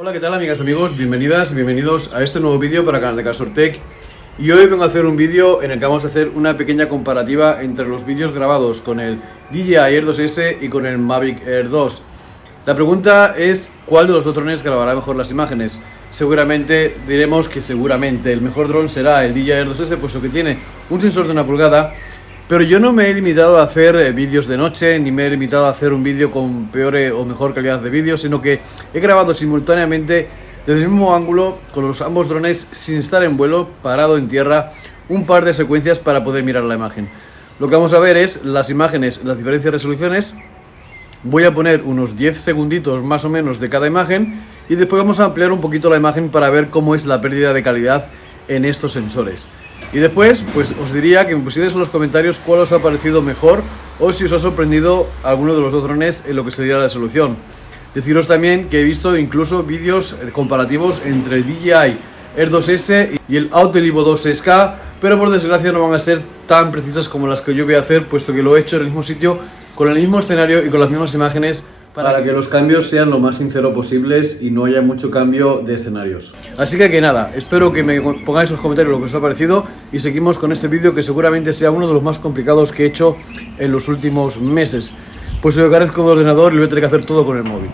Hola, ¿qué tal amigas, amigos? Bienvenidas y bienvenidos a este nuevo vídeo para el canal de Casortec. Y hoy vengo a hacer un vídeo en el que vamos a hacer una pequeña comparativa entre los vídeos grabados con el DJI Air 2S y con el Mavic Air 2. La pregunta es, ¿cuál de los dos drones grabará mejor las imágenes? Seguramente diremos que el mejor dron será el DJI Air 2S, puesto que tiene un sensor de 1 pulgada. Pero yo no me he limitado a hacer vídeos de noche, ni me he limitado a hacer un vídeo con peor o mejor calidad de vídeo, sino que he grabado simultáneamente desde el mismo ángulo, con los ambos drones sin estar en vuelo, parado en tierra, un par de secuencias para poder mirar la imagen. Lo que vamos a ver es las imágenes, las diferentes resoluciones. Voy a poner unos 10 segunditos más o menos de cada imagen y después vamos a ampliar un poquito la imagen para ver cómo es la pérdida de calidad en estos sensores. Y después, pues os diría que me pusierais en los comentarios cuál os ha parecido mejor o si os ha sorprendido alguno de los dos drones en lo que sería la resolución. Deciros también que he visto incluso vídeos comparativos entre el DJI Air 2S y el Autel Evo 2SK, pero por desgracia no van a ser tan precisas como las que yo voy a hacer, puesto que lo he hecho en el mismo sitio, con el mismo escenario y con las mismas imágenes, para que los cambios sean lo más sinceros posibles y no haya mucho cambio de escenarios. Así que nada, espero que me pongáis en los comentarios lo que os ha parecido y seguimos con este vídeo, que seguramente sea uno de los más complicados que he hecho en los últimos meses. Pues yo carezco de ordenador y lo voy a tener que hacer todo con el móvil.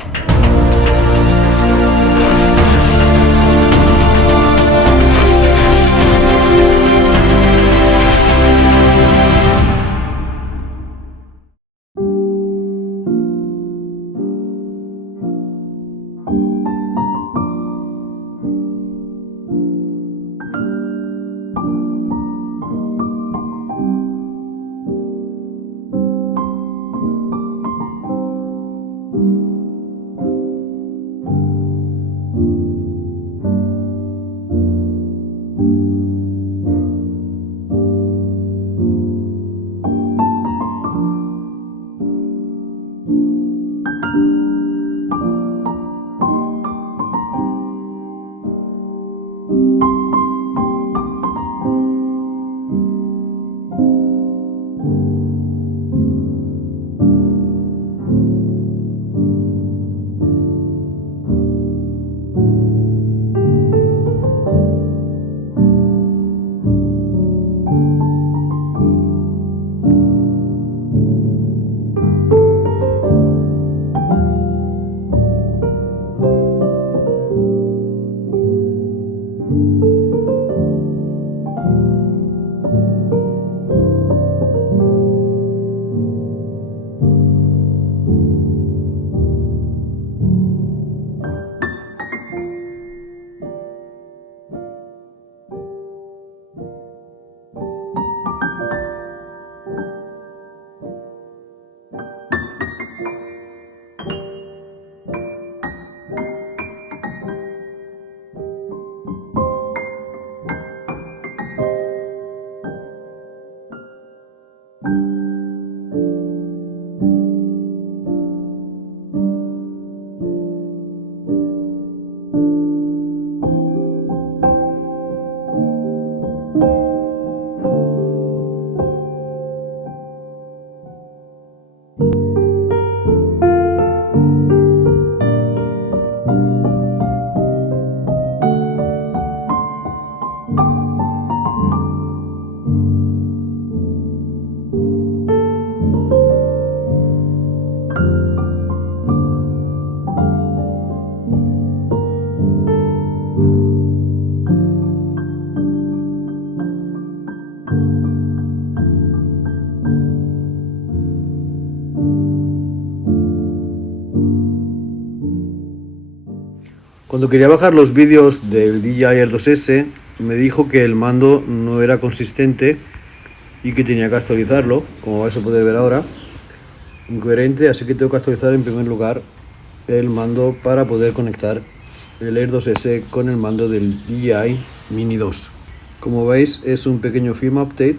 Cuando quería bajar los vídeos del DJI Air 2S, me dijo que el mando no era consistente y que tenía que actualizarlo, como vais a poder ver ahora. Incoherente, así que tengo que actualizar en primer lugar el mando para poder conectar el Air 2S con el mando del DJI Mini 2. Como veis, es un pequeño firmware update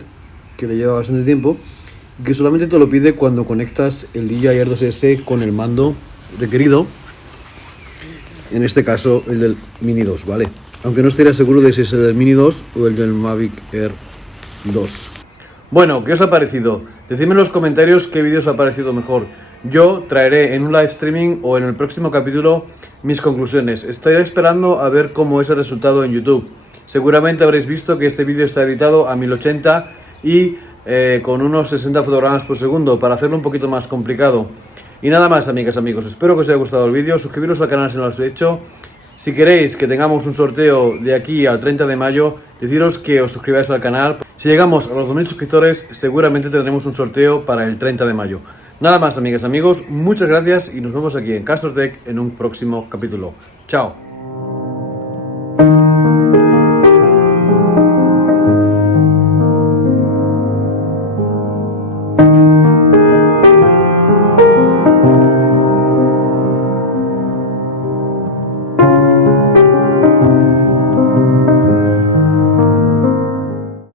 que le lleva bastante tiempo y que solamente te lo pide cuando conectas el DJI Air 2S con el mando requerido, en este caso el del Mini 2, ¿vale? Aunque no estaría seguro de si es el del Mini 2 o el del Mavic Air 2. Bueno, ¿qué os ha parecido? Decidme en los comentarios qué vídeo os ha parecido mejor. Yo traeré en un live streaming o en el próximo capítulo mis conclusiones. Estaré esperando a ver cómo es el resultado en YouTube. Seguramente habréis visto que este vídeo está editado a 1080 y con unos 60 fotogramas por segundo para hacerlo un poquito más complicado. Y nada más, amigas, amigos, espero que os haya gustado el vídeo. Suscribiros al canal si no lo habéis hecho. Si queréis que tengamos un sorteo de aquí al 30 de mayo, deciros que os suscribáis al canal. Si llegamos a los 2000 suscriptores, seguramente tendremos un sorteo para el 30 de mayo. Nada más, amigas, amigos, muchas gracias y nos vemos aquí en Castor Tech en un próximo capítulo. Chao.